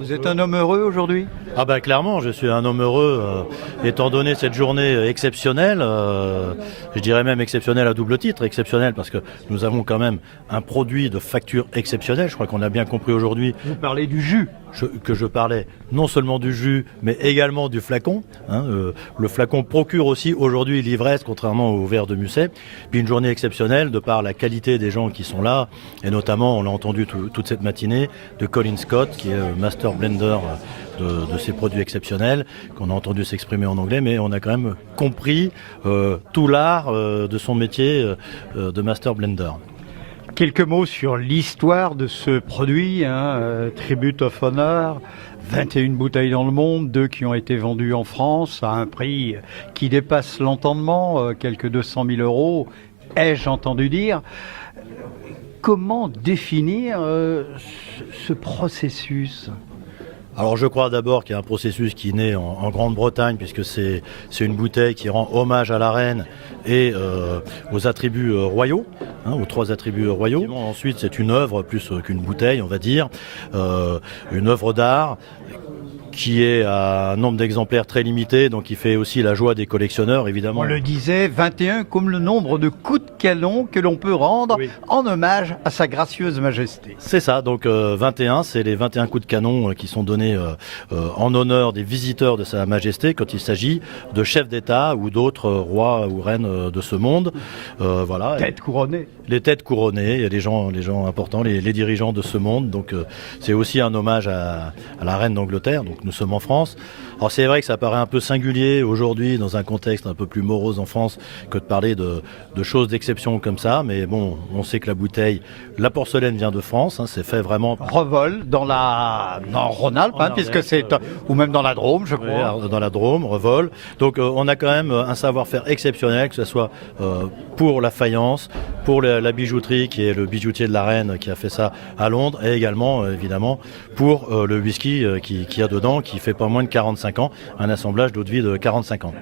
Vous êtes un homme heureux aujourd'hui? Ah bah clairement, je suis un homme heureux, étant donné cette journée exceptionnelle, je dirais même exceptionnelle à double titre, exceptionnelle parce que nous avons quand même un produit de facture exceptionnelle, je crois qu'on a bien compris aujourd'hui. Vous parlez du jus. Que je parlais non seulement du jus, mais également du flacon. Le flacon procure aussi aujourd'hui l'ivresse, contrairement au verre de Musset. Puis une journée exceptionnelle de par la qualité des gens qui sont là, et notamment, on l'a entendu toute cette matinée, de Colin Scott, qui est master blender de ces produits exceptionnels, qu'on a entendu s'exprimer en anglais, mais on a quand même compris tout l'art de son métier de master blender. Quelques mots sur l'histoire de ce produit, Tribute of Honor, 21 bouteilles dans le monde, 2 qui ont été vendues en France à un prix qui dépasse l'entendement, quelques 200 000 euros, ai-je entendu dire. Comment définir ce processus ? Alors je crois d'abord qu'il y a un processus qui naît en Grande-Bretagne, puisque c'est une bouteille qui rend hommage à la reine et aux attributs royaux, aux 3 attributs royaux. Ensuite c'est une œuvre plus qu'une bouteille, on va dire, une œuvre d'art qui est à un nombre d'exemplaires très limité, donc qui fait aussi la joie des collectionneurs, évidemment. On le disait, 21 comme le nombre de coups de canon que l'on peut rendre en hommage à sa gracieuse majesté. C'est ça, donc 21, c'est les 21 coups de canon qui sont donnés en honneur des visiteurs de sa majesté quand il s'agit de chefs d'État ou d'autres rois ou reines de ce monde. Voilà. Têtes couronnées. Les têtes couronnées, il y a les gens importants, les dirigeants de ce monde, donc c'est aussi un hommage à la reine d'Angleterre, donc nous sommes en France. Alors c'est vrai que ça paraît un peu singulier aujourd'hui dans un contexte un peu plus morose en France que de parler de choses d'exception comme ça, mais bon, on sait que la bouteille, la porcelaine vient de France, c'est fait vraiment... Revol dans Rhône-Alpes, puisque c'est... ou même dans la Drôme, je crois. Oui, dans la Drôme, Revol. Donc on a quand même un savoir-faire exceptionnel, que ce soit pour la faïence, pour la bijouterie, qui est le bijoutier de la reine qui a fait ça à Londres, et également, évidemment, pour le whisky qu'il y a dedans, qui fait pas moins de 45 ans, un assemblage d'eau de vie de 45 ans.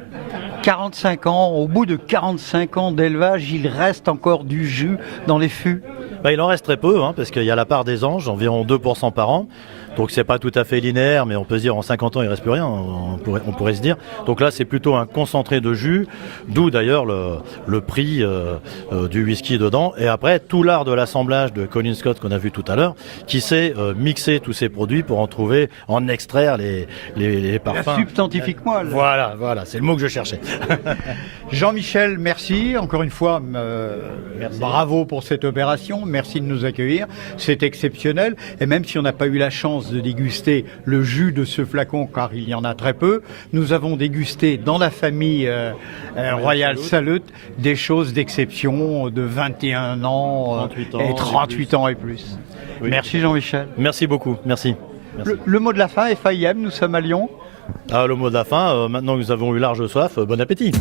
45 ans, au bout de 45 ans d'élevage, il reste encore du jus dans les fûts. Il en reste très peu, parce qu'il y a la part des anges, environ 2% par an. Donc c'est pas tout à fait linéaire, mais on peut se dire en 50 ans il reste plus rien, on pourrait se dire. Donc là c'est plutôt un concentré de jus, d'où d'ailleurs le prix du whisky dedans. Et après tout l'art de l'assemblage de Colin Scott qu'on a vu tout à l'heure, qui sait mixer tous ces produits pour en extraire les parfums. La substantifique moelle. Voilà, c'est le mot que je cherchais. Jean-Michel, merci encore une fois. Merci. Bravo pour cette opération, merci de nous accueillir. C'est exceptionnel. Et même si on n'a pas eu la chance de déguster le jus de ce flacon, car il y en a très peu, nous avons dégusté dans la famille Royal Salute des choses d'exception de 21 ans et 38 ans et plus. Oui. Merci Jean-Michel. Merci beaucoup, merci. Le mot de la fin, FAIM, nous sommes à Lyon. Le mot de la fin, maintenant que nous avons eu large soif, bon appétit.